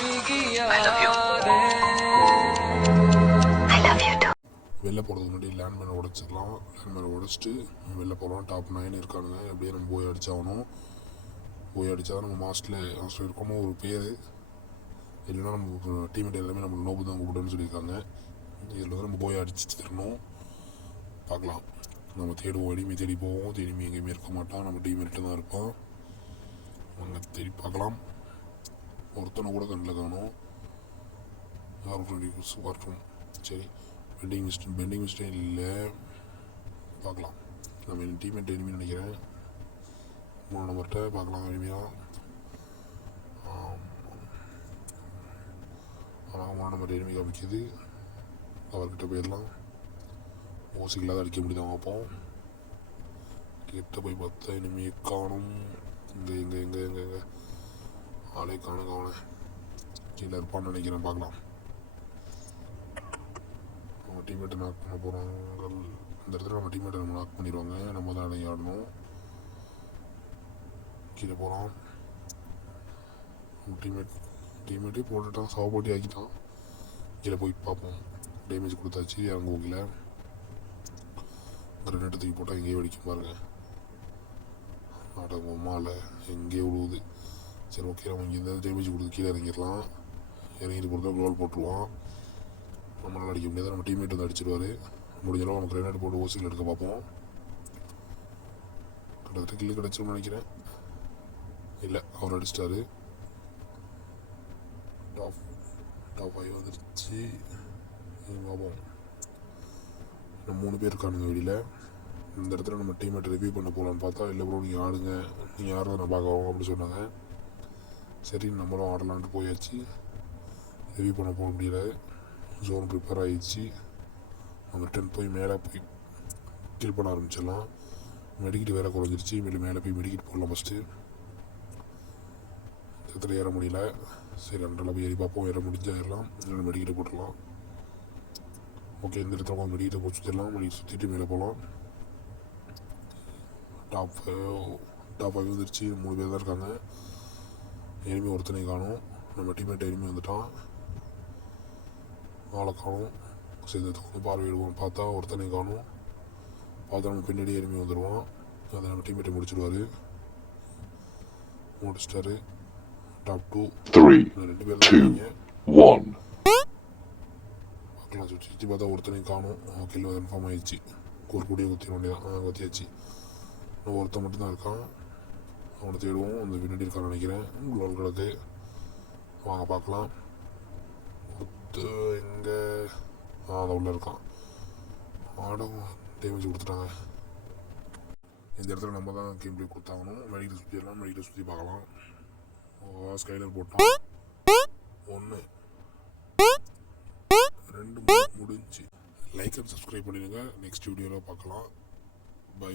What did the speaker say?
வெளில போகிறதுக்கு முன்னாடி லேண்ட்மேனை உடைச்சிடலாம். லேண்ட்மேனை உடைச்சிட்டு வெளில போகலாம். டாப் 9 இருக்கானுங்க. எப்படியே நம்ம போய் அடிச்சாகணும். போய் அடித்தா தான் நம்ம ஹாஸ்டல் இருக்கணும் ஒரு பேர். இல்லைன்னா நம்ம டீம்மேட் எல்லாமே நம்ம நோபு தான் கூப்பிடுன்னு சொல்லியிருக்காங்க. இதில் வந்து நம்ம போய் அடிச்சு தரணும். பார்க்கலாம். நம்ம தேடுவோம், எனிமே தேடி போவோம். எனிமே எங்கேயுமே இருக்க மாட்டான், நம்ம டீம்மேட்டு தான் இருப்பான். அங்கே தேடி பார்க்கலாம். ஒருத்தனை கூட கண்ணில் காணும். வரட்டும். சரி, பெண்டிங் மிஸ்டேக் இல்லை. பார்க்கலாம். நம்ம டீம்மேட் எனிமே நினைக்கிறேன். 3 நம்பர்கிட்ட பார்க்கலாம். எனிமையாக ஆனால் 3 நம்பர் எனிமே காமிக்குது. அவர்கிட்ட போயிடலாம். ஓசிக்கலாக அடிக்க முடியுது. பார்ப்போம். கிட்ட போய் பார்த்தா இனிமே காணும். எங்கே ஆளே காண கீழே இருப்பான்னு நினைக்கிறேன். பார்க்கலாம். நம்ம டீம்மேட்டை நாக் பண்ண போகிறாங்க. இந்த இடத்துல நம்ம டீம்மேட்டை நம்ம நாக் பண்ணிடுவாங்க. நம்ம தான் அடங்கி ஆடணும். கீழே போகிறோம். டீம்மேட்டே போட்டுட்டான், சாவ போட்டி ஆக்கிட்டான். கீழே போய் பார்ப்போம். டேமேஜ் கொடுத்தாச்சு. இறங்க போகல. கிரனேட்டை தூக்கி போட்டால் எங்கேயே வெடிக்கும் பாருங்க. அடங்கம்மாவில் எங்கேயே விழுவுது. சரி, ஓகே. நம்ம இங்கே டேமேஜ் கொடுத்து கீழே இறங்கிடலாம். இறங்கிட்டு பொறுத்தா க்ளோல் போட்டுருவான். நம்மளால் அடிக்க முடியாது. நம்ம டீம்மேட் வந்து அடிச்சிடுவார். முடிஞ்சளவு நம்ம கிரனேட் போட்டு ஓசியில் எடுக்க பார்ப்போம். கிட்டத்தட்ட கில்லு கிடச்சோம்னு நினைக்கிறேன். இல்லை, அவர் அடிச்சிட்டாரு. டாப் 5 வந்துருச்சு. பார்ப்போம். நம்ம 3 பேர் இருக்கானுங்க வெளியில். இந்த இடத்துல நம்ம டீம்மேட் ரிவ்யூ பண்ண போகலான்னு பார்த்தா, இல்லை ப்ரோ நீங்கள் ஆடுங்க, நீங்கள் யாரும் நான் பார்க்க அப்படின்னு சொன்னாங்க. சரி, நம்மளும் ஆடலான்ட்டு போயாச்சு. ரிவ்யூ பண்ண போக முடியல. ஜோன் ப்ரிப்பேர் ஆகிடுச்சு. நம்ம 10 போய் மேலே போய் கில் பண்ண ஆரம்பிச்சிடலாம். மெடிக்கிட் வேலை குறைஞ்சிருச்சு. மேலே போய் மெடிக்கிட் போடலாம். ஃபஸ்ட்டு இந்த இடத்துல ஏற முடியல. சரி, அன்றைல் போய் ஏறி பார்ப்போம். ஏற முடிஞ்சால் ஏறலாம், இல்லைன்னா மெடிக்கிட்டை போட்டுடலாம். ஓகே, இந்த இடத்துல கொஞ்சம் மெடிக்கிட்டை போட்டு சுற்றிடலாம். மெடிக்கிட்டு சுற்றிட்டு மேலே போகலாம். டாப் 5 வந்துருச்சு. 3 பேர் தான் இருக்காங்க. எனிமே ஒருத்தனை காணும். நம்ம டீம்மேட் எனிமே வந்துட்டான். ஆளை காணும். சரி, இந்த வந்து பார்வையிடுவோம். பார்த்தா ஒருத்தனை காணும். பார்த்தா நம்ம பின்னாடி எனிமே வந்துடுவான். அதை நம்ம டீம்மேட்டை முடிச்சிடுவார். முடிச்சிட்டாரு. டாப் 2 2 பேர் தான் இருக்கீங்க. பார்க்கலாம். சுற்றி பார்த்தா ஒருத்தனை காணும். கில் கன்ஃபார்ம் ஆயிடுச்சு. ஒரு கூடிய குத்திட வேண்டியதான். குத்தியாச்சு. ஒருத்தன் மட்டும்தான் இருக்கான். அவனை தேடுவோம். அந்த பின்னாடி இருக்கான்னு நினைக்கிறேன். குளோல் கிடக்கு. வாங்க பார்க்கலாம். எங்கே அதை உள்ளே இருக்கான். ஆடம் டேமேஜ் கொடுத்துட்டாங்க. இந்த இடத்துல நம்ம தான் கேம் பிளே கொடுத்தாகணும். மெடிக்கிட்ட சுற்றிடலாம். மெடிக்கிட்ட சுற்றி பார்க்கலாம். ஸ்கைலர் போட்டோம். 1 2 முடிஞ்சு. லைக் அண்ட் சப்ஸ்கிரைப் பண்ணிடுங்க. நெக்ஸ்ட் வீடியோவில் பார்க்கலாம். பை.